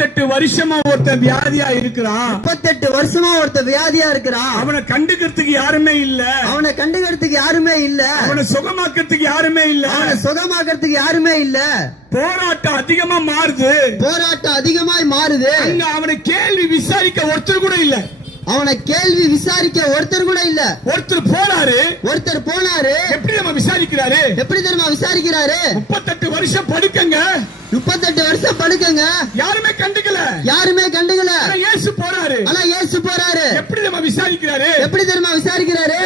38 வருஷமா ஒருத்தர் வியாதியா இருக்கிறான். 38 வருஷமா ஒருத்தர் வியாதியா இருக்கிறான். அவனை கண்டுக்கிறதுக்கு யாருமே இல்ல. அவனை கண்டுக்கிறதுக்கு யாருமே இல்ல. அவனை சுகமாக்கிறதுக்கு யாருமே இல்ல. அவனை சுகமாக்கிறதுக்கு யாருமே இல்ல. போராட்டம் அதிகமா மாறுது. போராட்டம் அதிகமாய் மாறுது. அங்க அவனை கேள்வி விசாரிக்க ஒருத்தர் கூட இல்ல. அவனை கேள்வி விசாரிக்க ஒருத்தர் கூட இல்ல. ஒருத்தர் போனாரு. எப்படி நம்ம விசாரிக்கிறாரு? எப்படி தெரியுமா விசாரிக்கிறாரு? 38 வருஷம் படுக்கங்க. 38 வருஷம் படுக்கங்க. யாருமே கண்டுக்கல. ஆனா இயேசு போறாரு. எப்படி நம்ம விசாரிக்கிறாரு? எப்படி தெரியுமா விசாரிக்கிறாரு?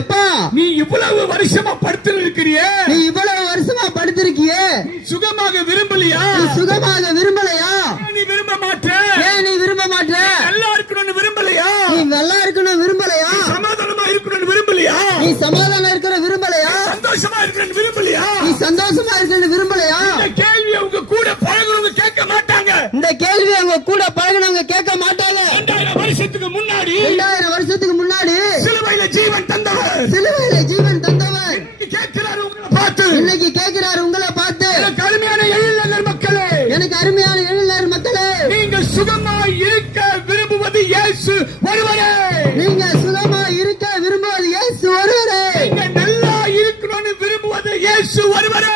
எப்பா நீ இவ்வளவு வருஷமா படுத்திருக்கிறியே. நீ சுகமாக விரும்பலையா? நீ விரும்ப மாட்டே. நீ விரும்ப மாட்டே. நல்லா இருக்கணும்னு விரும்பலையா? நீ நல்லா இருக்கணும் விரும்பலையா? சமாதானமா இருக்கணும்னு விரும்பலையா? நீ சமாதானம் இருக்கிற விரும்பலையா? சந்தோஷமா இருக்கணும்னு விரும்பலையா? நீ சந்தோஷமா இருக்கணும்னு விரும்பலையா? இந்த கேள்வி உங்க கூட பழகுறவங்க கேட்க மாட்டாங்க. 2000 வருஷத்துக்கு முன்னாடி சிலுவையில ஜீவன் தந்தவர். இன்னைக்கு கேட்கிறாரு உங்களை பார்த்து. எனக்கு அருமையான எழிலர் மக்களே, நீங்க சுகமாய் இருக்க விரும்புவது இயேசு ஒருவரே. நீங்க நல்லா இருக்கணும்னு விரும்புவது இயேசு ஒருவரே.